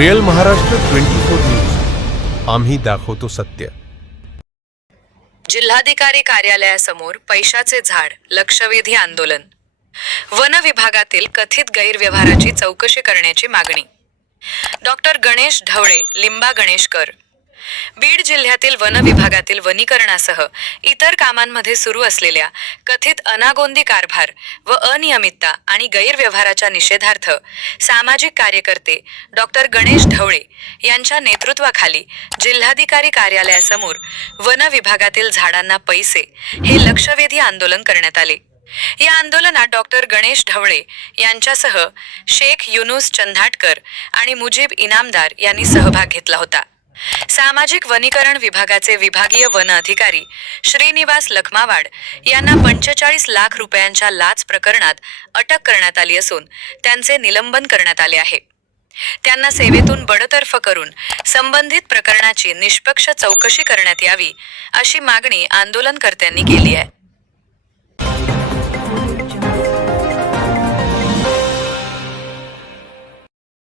Real Maharashtra 24 news, आम्ही दाखवतो सत्य. जिल्हाधिकारी कार्यालयासमोर पैशाचे झाड लक्षवेधी आंदोलन. वन विभागातील कथित गैरव्यवहाराची चौकशी करण्याची मागणी. डॉक्टर गणेश ढवळे, लिंबा गणेशकर. बीड जिल्ह्यातील वन विभागातील वनीकरणासह इतर कामांमध्ये सुरू असलेल्या कथित अनागोंदी कारभार व अनियमितता आणि गैरव्यवहाराच्या निषेधार्थ सामाजिक कार्यकर्ते डॉक्टर गणेश ढवळे यांच्या नेतृत्वाखाली जिल्हाधिकारी कार्यालयासमोर वन विभागातील झाडांना पैसे हे लक्षवेधी आंदोलन करण्यात आले. या आंदोलनात डॉक्टर गणेश ढवळे यांच्यासह शेख युनुस चंधाटकर आणि मुजीब इनामदार यांनी सहभाग घेतला होता. सामाजिक वनीकरण विभागाचे विभागीय वन अधिकारी श्रीनिवास लखमावाड यांना 45 लाख रुपयांच्या लाच प्रकरणात अटक करण्यात आली असून त्यांचे निलंबन करण्यात आले आहे. त्यांना सेवेतून बडतर्फ करून संबंधित प्रकरणाची निष्पक्ष चौकशी करण्यात यावी अशी मागणी आंदोलनकर्त्यांनी केली आहे.